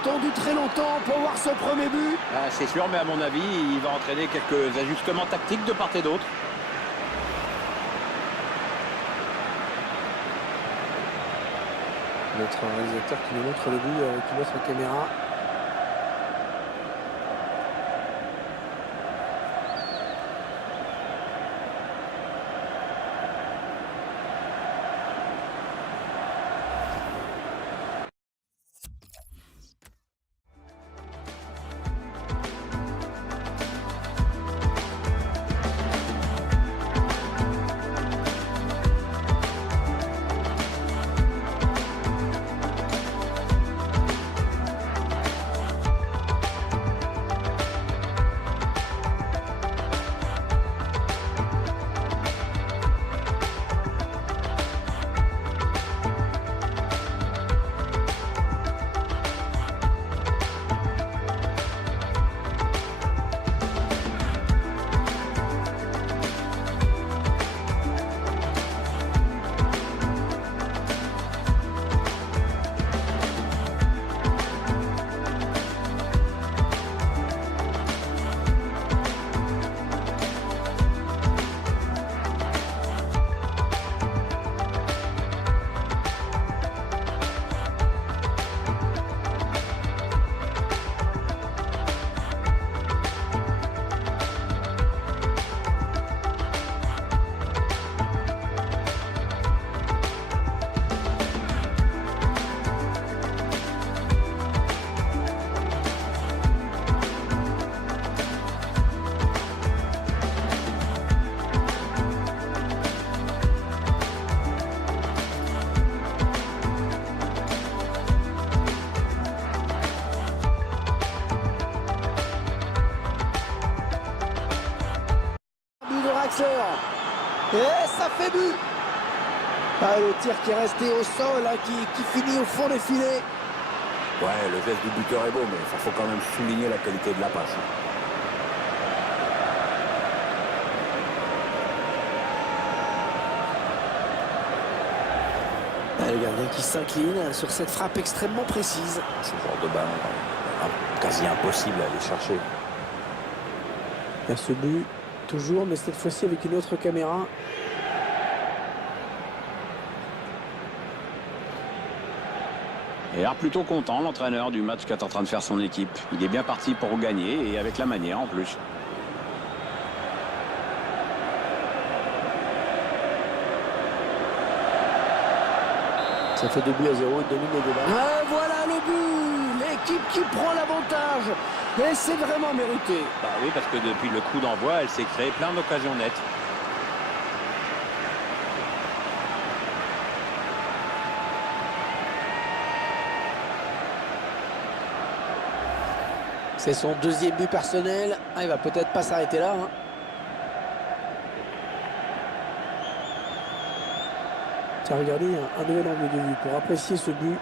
attendu très longtemps pour voir ce premier but. Ah, c'est sûr, mais à mon avis, il va entraîner quelques ajustements tactiques de part et d'autre. Notre réalisateur qui nous montre le but avec une autre caméra. Et ça fait but. Ah, le tir qui est resté au sol, hein, qui finit au fond des filets. Ouais, le geste du buteur est beau, mais il faut quand même souligner la qualité de la passe. Le gardien qui s'incline sur cette frappe extrêmement précise. Ce genre de ballon, quasi impossible à aller chercher. Il y a ce but, toujours, mais cette fois-ci avec une autre caméra. Il a l'air plutôt content, l'entraîneur, du match qu'est en train de faire son équipe. Il est bien parti pour gagner, et avec la manière en plus. Ça fait 2-0, il domine les débats. Ah, voilà le but. L'équipe qui prend l'avantage. Et c'est vraiment mérité. Bah oui, parce que depuis le coup d'envoi, elle s'est créée plein d'occasions nettes. C'est son deuxième but personnel. Ah, il va peut-être pas s'arrêter là. Hein. Tiens, regardez, un nouvel angle de vue pour apprécier ce but.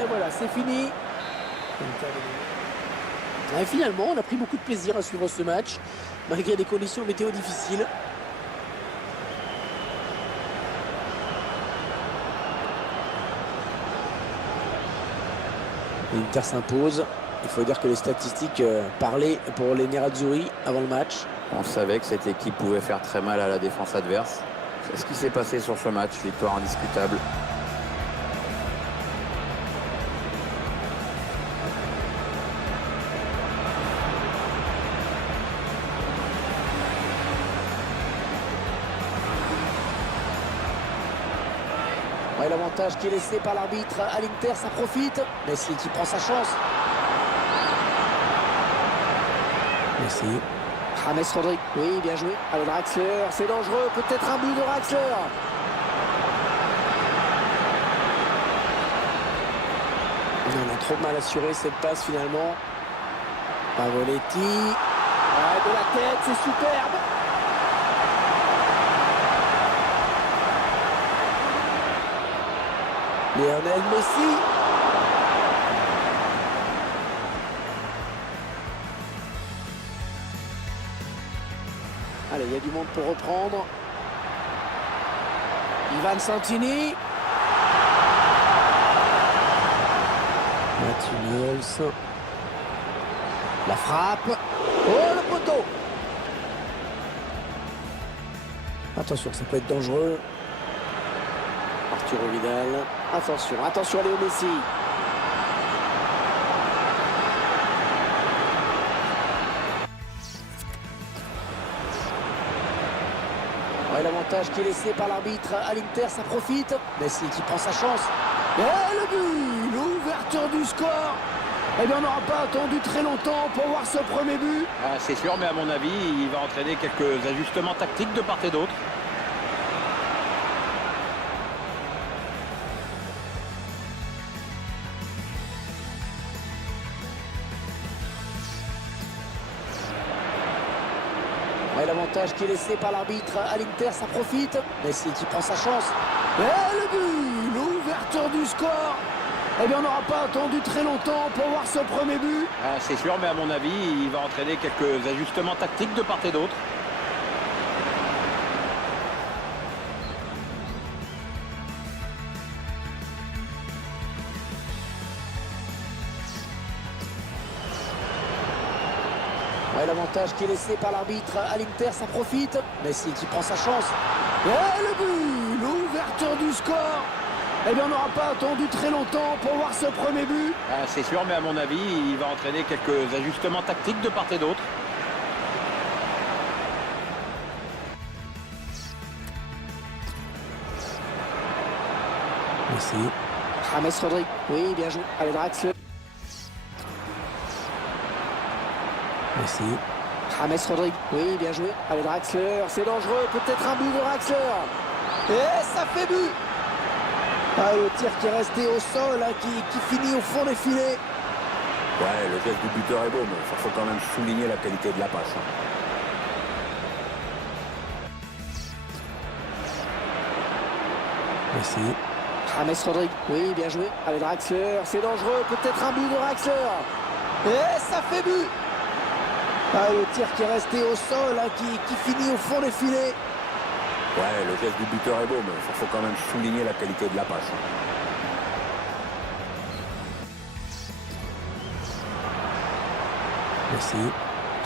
Et voilà, c'est fini. Et finalement, on a pris beaucoup de plaisir à suivre ce match, malgré des conditions météo difficiles. L'Inter s'impose. Il faut dire que les statistiques parlaient pour les Nerazzurri avant le match. On savait que cette équipe pouvait faire très mal à la défense adverse. C'est ce qui s'est passé sur ce match, victoire indiscutable. Ouais, l'avantage qui est laissé par l'arbitre à l'Inter, ça profite. Messi qui prend sa chance. Messi. James Rodrigue. Oui, bien joué. Alors Draxler, c'est dangereux. Peut-être un but de Draxler. On a trop mal assuré cette passe finalement. Pavoletti. Ouais, de la tête, c'est superbe. Lionel Messi. il y a du monde pour reprendre. Ivan Santini. Matthew Hummels. La frappe. Oh, le poteau. Attention, ça peut être dangereux. Arturo Vidal. Attention, attention à Léo Messi. Ouais, l'avantage qui est laissé par l'arbitre à l'Inter, ça profite. Messi qui prend sa chance. Et le but, l'ouverture du score. Eh bien, on n'aura pas attendu très longtemps pour voir ce premier but. Ah, c'est sûr, mais à mon avis, il va entraîner quelques ajustements tactiques de part et d'autre. Ouais, l'avantage qui est laissé par l'arbitre à l'Inter, ça profite. Messi qui prend sa chance. Et le but, l'ouverture du score. Eh bien, on n'aura pas attendu très longtemps pour voir ce premier but. Ah, c'est sûr, mais à mon avis, il va entraîner quelques ajustements tactiques de part et d'autre. Ouais, l'avantage qui est laissé par l'arbitre à l'Inter, ça profite. Messi qui prend sa chance. Et le but, l'ouverture du score. Eh bien, on n'aura pas attendu très longtemps pour voir ce premier but. Ah, c'est sûr, mais à mon avis, il va entraîner quelques ajustements tactiques de part et d'autre. Messi. James Rodrigue. Oui, bien joué. Allez, Draxler. Messi. James Rodrigue. Oui, bien joué. Allez, Draxler. C'est dangereux. Peut-être un but de Draxler. Et ça fait but. Ah, le tir qui est resté au sol, hein, qui finit au fond des filets. Ouais, le geste du buteur est beau, mais il faut quand même souligner la qualité de la passe. Messi. James Rodrigue. Oui, bien joué. Allez, Draxler. C'est dangereux. Peut-être un but de Draxler. Et ça fait but. Ah, le tir qui est resté au sol, hein, qui finit au fond des filets. Ouais, le geste du buteur est beau, mais il faut quand même souligner la qualité de la passe. Messi.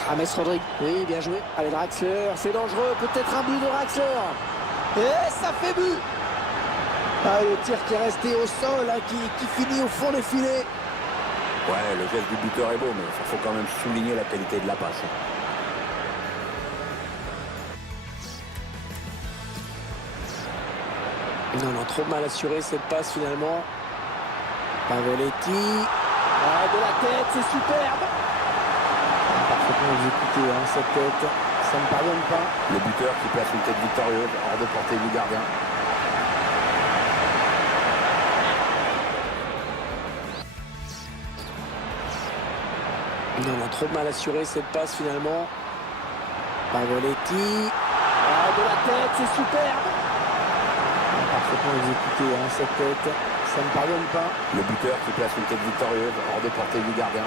James Rodrigue. Oui, bien joué. Allez, Draxler. C'est dangereux. Peut-être un but de Draxler. Et ça fait but. Ah, le tir qui est resté au sol, hein, qui finit au fond des filets. Ouais, le geste du buteur est beau, mais il faut quand même souligner la qualité de la passe. Non, non, trop mal assuré cette passe finalement. Pavoletti. Ah, de la tête, c'est superbe. Parfaitement exécuté, hein, cette tête. Ça ne pardonne pas. Le buteur qui place une tête victorieuse hors de portée du gardien. Non, non, trop mal assuré cette passe finalement. Pavoletti. Ah, de la tête, c'est superbe. Parfaitement exécuté, hein, cette tête. Ça ne pardonne pas. Le buteur qui place une tête victorieuse hors de portée du gardien.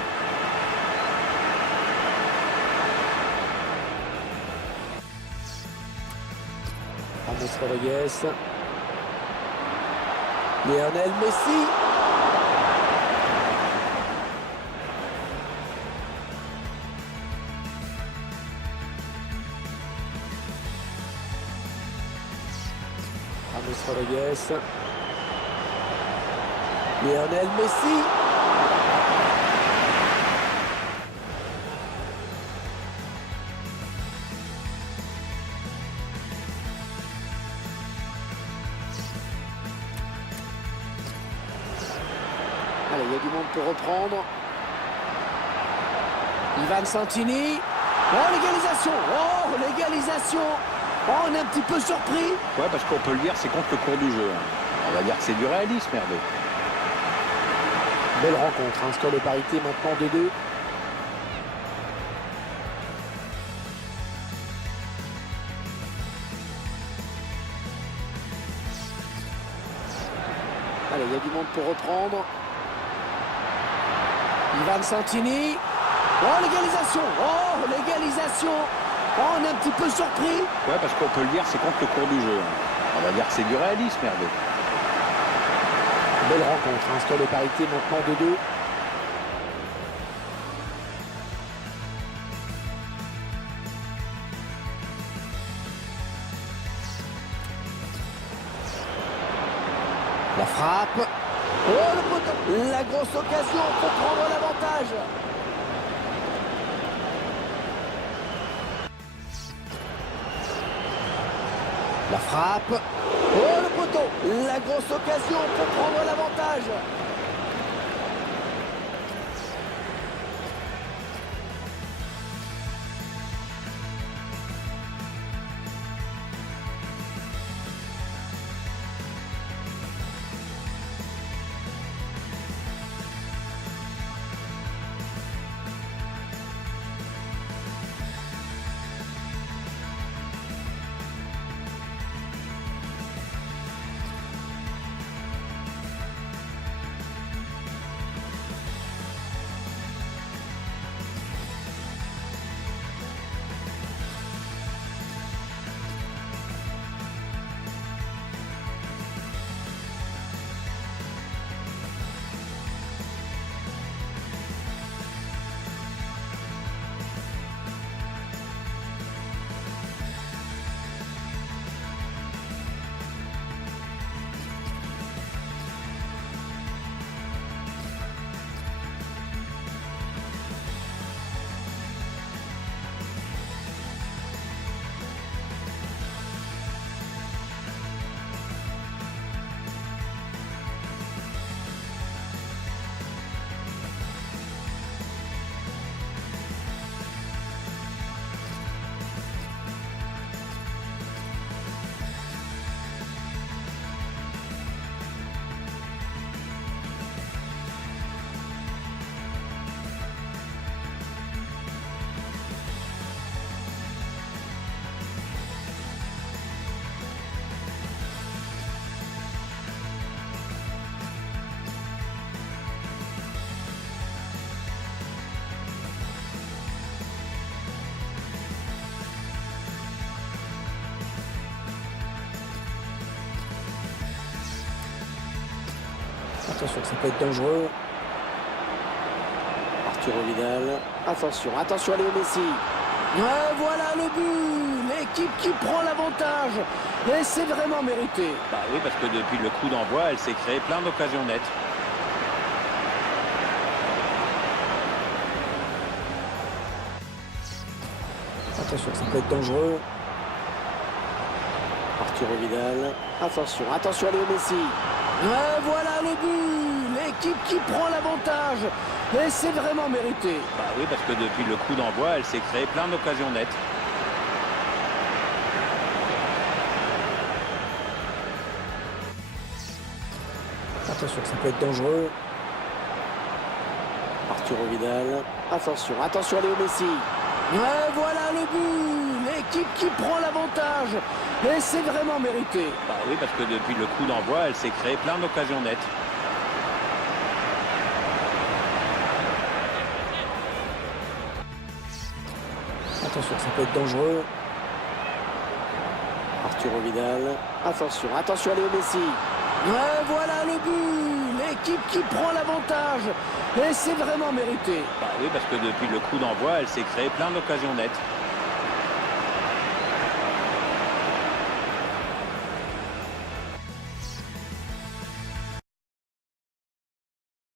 James Rodriguez. Lionel Messi. James Rodriguez. Lionel Messi. Allez, il y a du monde pour reprendre. Ivan Santini. Oh, l'égalisation. Oh, l'égalisation. Oh, on est un petit peu surpris. Ouais, parce qu'on peut le dire, c'est contre le cours du jeu. On va dire que c'est du réalisme, Hervé. Belle rencontre, un score de parité maintenant 2-2. Allez, il y a du monde pour reprendre. Ivan Santini. Oh, l'égalisation. Oh, l'égalisation. Oh, on est un petit peu surpris. Ouais, parce qu'on peut le dire, c'est contre le cours du jeu. On va dire que c'est du réalisme, Hervé. Belle rencontre, un score de parité maintenant de 2. La frappe. Oh, le poteau. La grosse occasion pour prendre l'avantage. La frappe. Oh, le poteau. La grosse occasion pour prendre l'avantage. Attention, ça peut être dangereux. Arturo Vidal. Attention, attention à Léo Messi. Ouais, voilà le but. L'équipe qui prend l'avantage. Et c'est vraiment mérité. Bah oui, parce que depuis le coup d'envoi, elle s'est créée plein d'occasions nettes. Attention, ça peut être dangereux. Arturo Vidal. Attention, attention à Léo Messi. Ouais, voilà le but. L'équipe qui prend l'avantage. Et c'est vraiment mérité. Bah oui, parce que depuis le coup d'envoi, elle s'est créée plein d'occasions nettes. Attention, ça peut être dangereux. Arturo Vidal. Attention, attention à Léo Messi. Ouais, voilà le but. L'équipe qui prend l'avantage. Et c'est vraiment mérité. Bah oui, parce que depuis le coup d'envoi, elle s'est créée plein d'occasions nettes. Attention, ça peut être dangereux. Arturo Vidal. Attention, attention à Léo Messi. Ouais, voilà le but. L'équipe qui prend l'avantage. Et c'est vraiment mérité. Bah oui, parce que depuis le coup d'envoi, elle s'est créée plein d'occasions nettes.